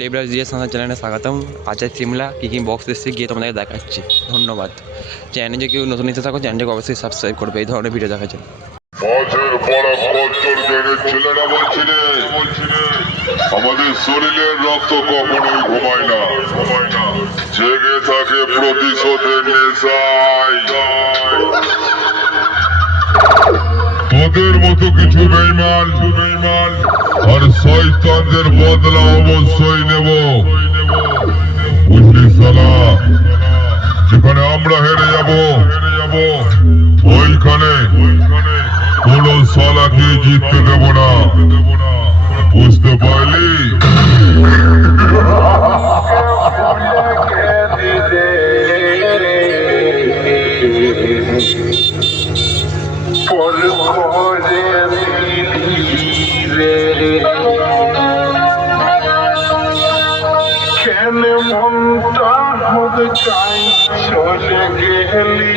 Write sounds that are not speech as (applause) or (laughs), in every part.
ডেবরাজ দিয়ে সাঁতার চ্যানেলে স্বাগতম। আচার সিমলা কী কী বক্স এসেছে গিয়ে তোমাদের দেখাচ্ছি। ধন্যবাদ। চ্যানেলে যে কেউ নতুন এসে থাকো, চ্যানেলটাকে অবশ্যই সাবস্ক্রাইব করবে, এই ধরনের ভিডিও দেখার জন্য। আমাদের শরীরের রক্ত কখনোই ঘুমায় না। ঘুমায় না জেগে থাকে প্রতিশোধের নেশায় তোদের মতো কিছু বেইমান বেইমান আর শয়তানদের বদলা অবশ্যই নেব। বুঝলি সালা? যেখানে আমরা হেরে যাব হেরে যাব, ওইখানে কোনো সালাকে জিততে দেব না। বুঝতে পারলি? (laughs) Italy.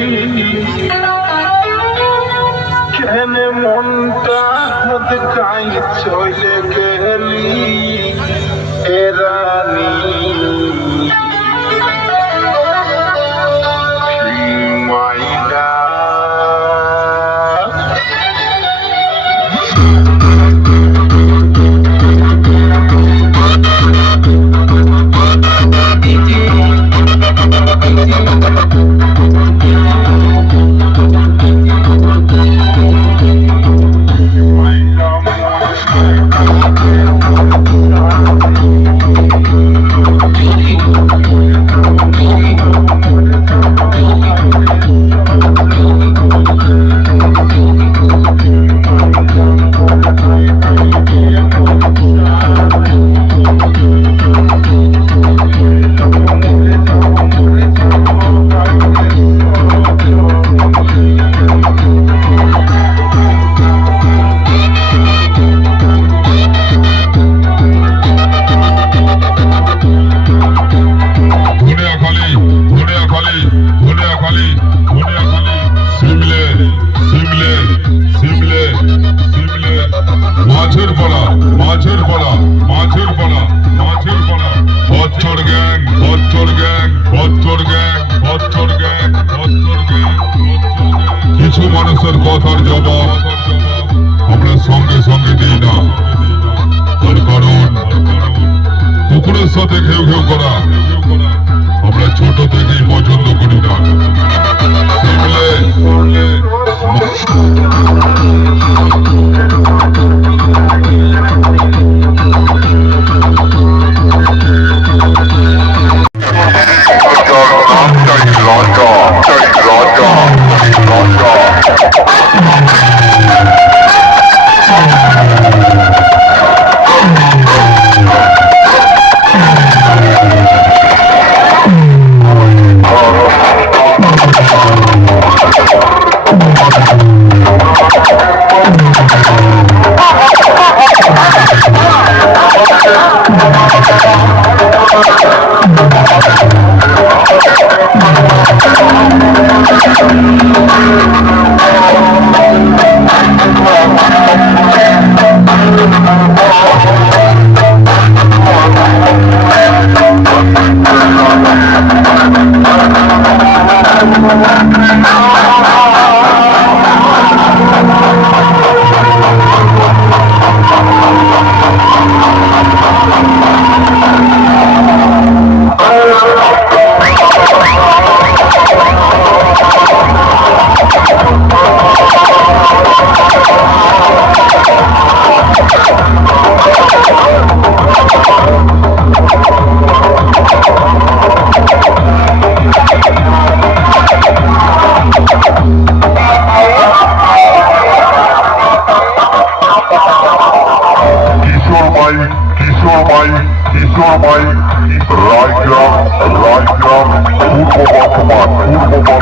কিছু কথার জবাব। আমরা সঙ্গে সঙ্গে দিই না। তার কারণ কুকুরের সাথে ঘেউ ঘেউ করা। আমরা ছোট থেকেই পছন্দ করি না।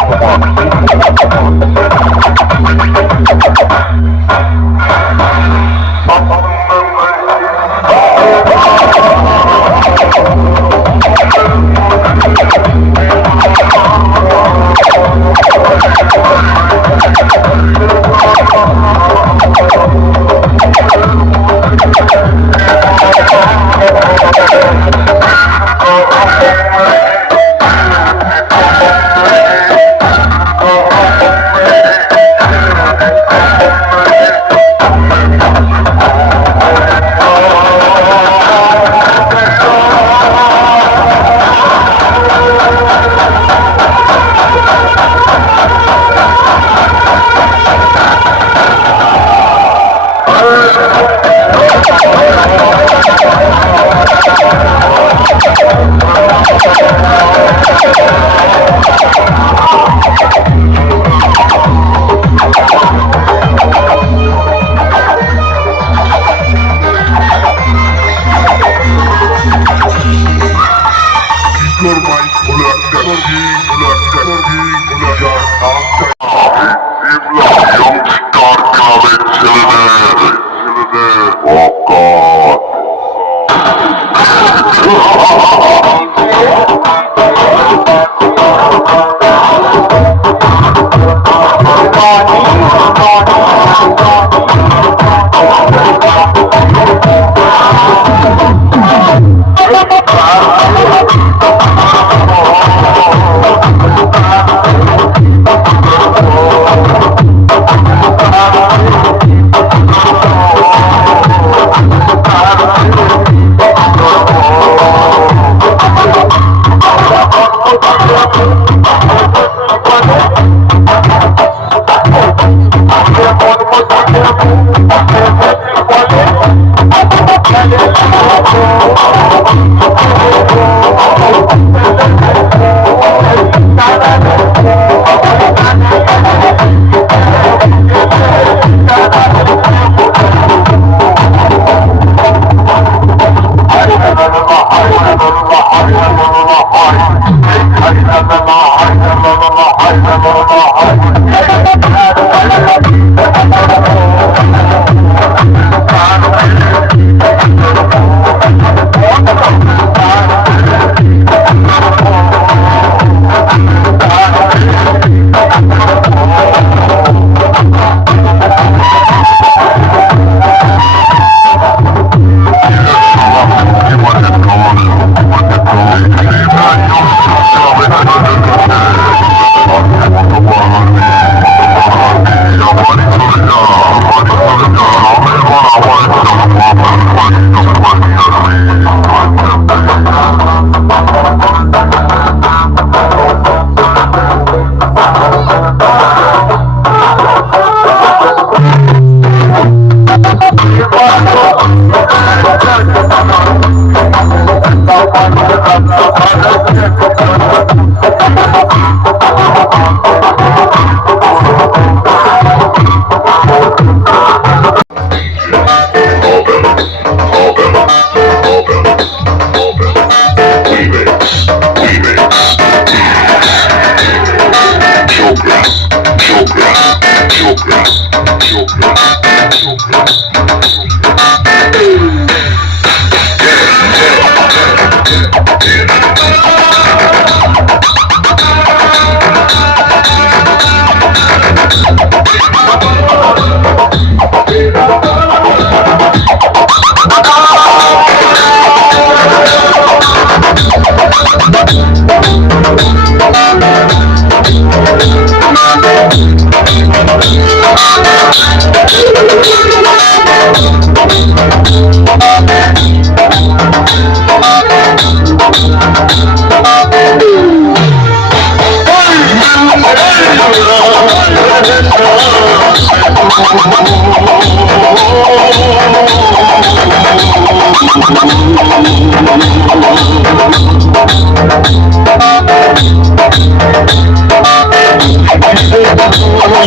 Walk. Oh! Oh Chopra, Chopra,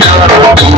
Thank.